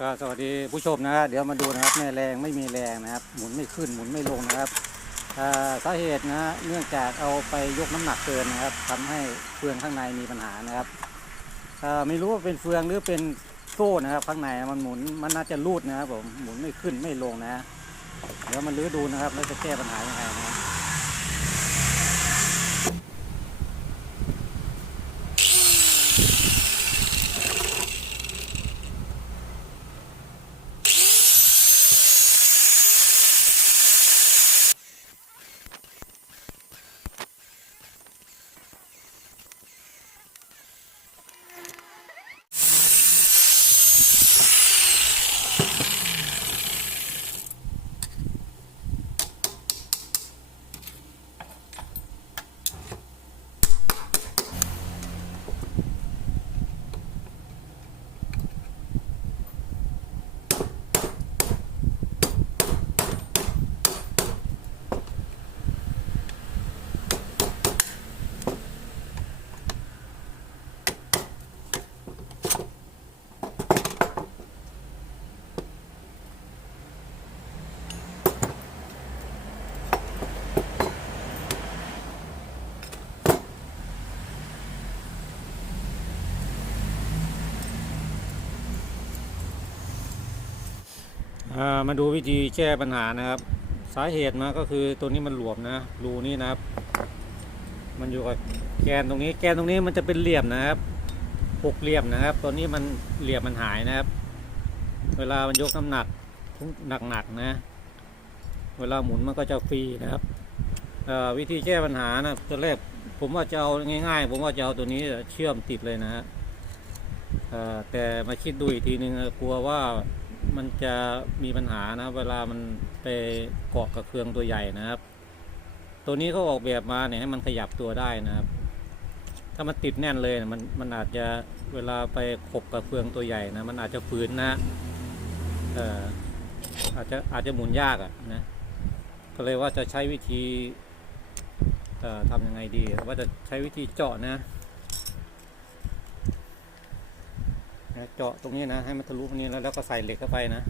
ก็สวัสดีผู้ชมนะครับเดี๋ยวมาดูนะครับแม่แรงไม่มีแรงนะครับหมุนไม่ขึ้นหมุนไม่ลงนะครับสาเหตุนะเนื่องจากเอาไปยกน้ำหนักเกินนะครับทำให้เฟืองข้างในมีปัญหานะครับไม่รู้ว่าเป็นเฟืองหรือเป็นโซ่นะครับข้างในมันหมุนมันน่าจะรูดนะครับผมหมุนไม่ขึ้นไม่ลงนะเดี๋ยวมันรื้อดูนะครับแล้วจะแก้ปัญหายังไงนะ มาดูวิธีแก้ปัญหานะครับ สาเหตุมาก็คือตัวนี้มันหลวมนะรูนี้นะครับ มันอยู่กับแกนตรงนี้ แกนตรงนี้มันจะเป็นเหลี่ยมนะครับหกเหลี่ยมนะครับ ตัวนี้มันเหลี่ยมมันหายนะครับ เวลามันยกน้ำหนักหนักๆนะ เวลาหมุนมันก็จะฟรีนะครับวิธีแก้ปัญหานะตัวแรกผมว่าจะเอาง่าย ๆ ผมว่าจะเอาตัวนี้เชื่อมติดเลยนะฮะแต่มาคิดดูอีกทีนึงกลัวว่า มันจะมีปัญหานะเวลามันไปเกาะกับเครื่องตัวใหญ่นะครับ ตัวนี้เขาออกแบบมาเนี่ยให้มันขยับตัวได้นะครับ ถ้ามันติดแน่นเลยนะมันมันอาจจะเวลาไปขบกับเครื่องตัวใหญ่นะมันอาจจะฝืนนะเอ่ออาจจะอาจจะหมุนยากอะนะก็เลยว่าจะใช้วิธีเอ่อทำยังไงดี ว่าจะใช้วิธีเจาะนะ นะเจาะตรงนี้นะ ให้มันทะลุตรงนี้แล้วแล้วก็ใส่เหล็กเข้าไปนะ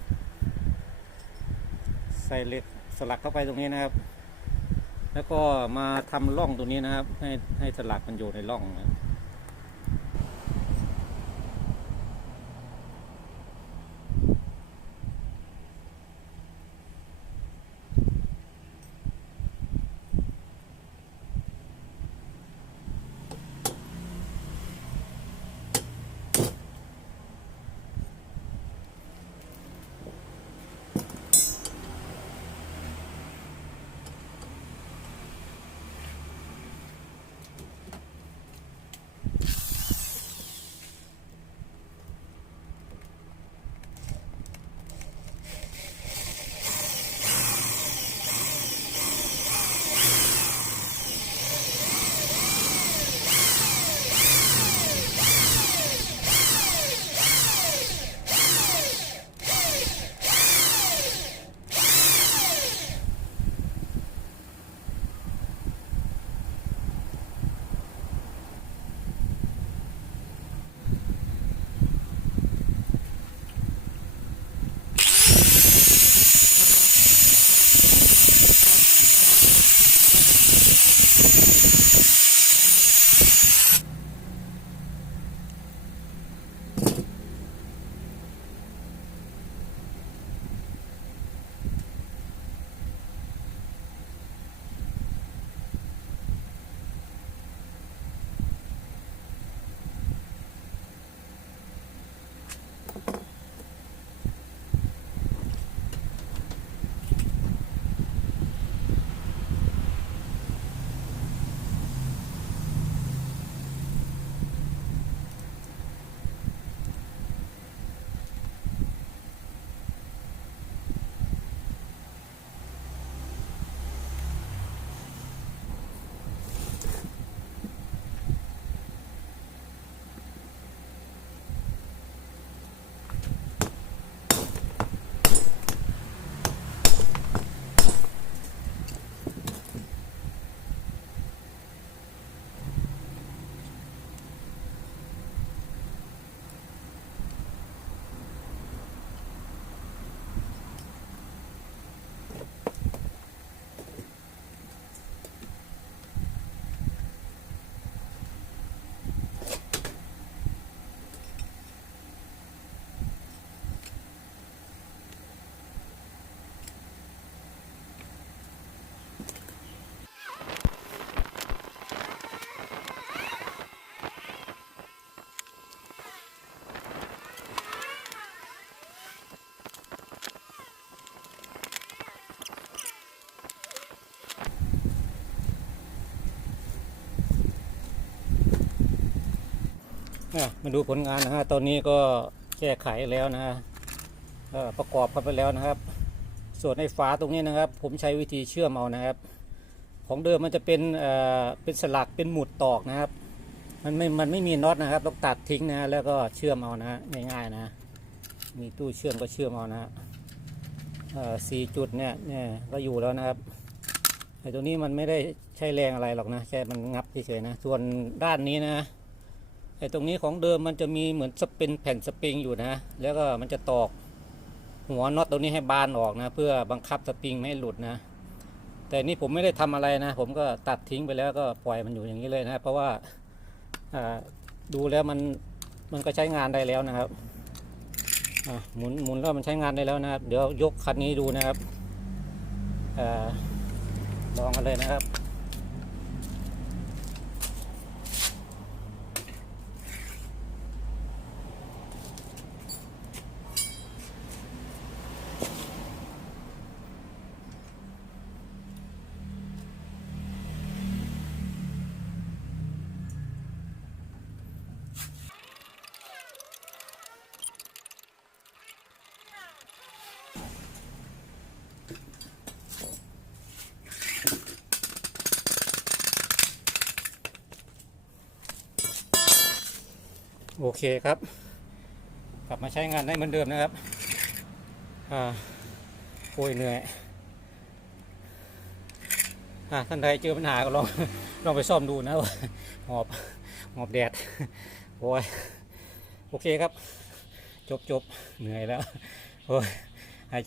ใส่เหล็กสลักเข้าไปตรงนี้นะครับ แล้วก็มาทำร่องตรงนี้นะครับ ให้ให้สลักมันอยู่ในร่องนะ มาดูผลงานนะฮะตอนนี้ก็แก้ไขแล้วนะฮะประกอบกันไปแล้วนะครับ ส่วนในฝาตรงนี้นะครับ ผมใช้วิธีเชื่อมเอานะครับ ของเดิมมันจะเป็นเอ่อเป็นสลักเป็นหมุดตอกนะครับ มันไม่มันไม่มีน็อตนะครับต้องตัดทิ้งนะแล้วก็เชื่อมเอานะง่ายๆนะ มีตู้เชื่อมก็เชื่อมเอานะเอ่อสี่จุดเนี่ยเนี่ยก็อยู่แล้วนะครับไอ้ตัวนี้มันไม่ได้ใช้แรงอะไรหรอกนะแค่มันงับเฉยๆนะส่วนด้านนี้นะ ไอ้ตรงนี้ของเดิมมันจะมีเหมือนสปริงแผ่นสปริงอยู่นะ แล้วก็มันจะตอกหัวน็อตตรงนี้ให้บานออกนะ เพื่อบังคับสปริงไม่ให้หลุดนะ แต่นี่ผมไม่ได้ทำอะไรนะ ผมก็ตัดทิ้งไปแล้วก็ปล่อยมันอยู่อย่างนี้เลยนะ เพราะว่าดูแล้วมันมันก็ใช้งานได้แล้วนะครับหมุนหมุนแล้วมันใช้งานได้แล้วนะครับ เดี๋ยวยกคันนี้ดูนะครับอลองกันเลยนะครับ โอเคครับ กลับมาใช้งานได้เหมือนเดิมนะครับ อ่าโอ้ยเหนื่อย อ่าท่านใดเจอปัญหาก็ลองลองไปซ่อมดูนะหอบหอบแดดโอ้ยโอเคครับ จบจบเหนื่อยแล้วโอ้ย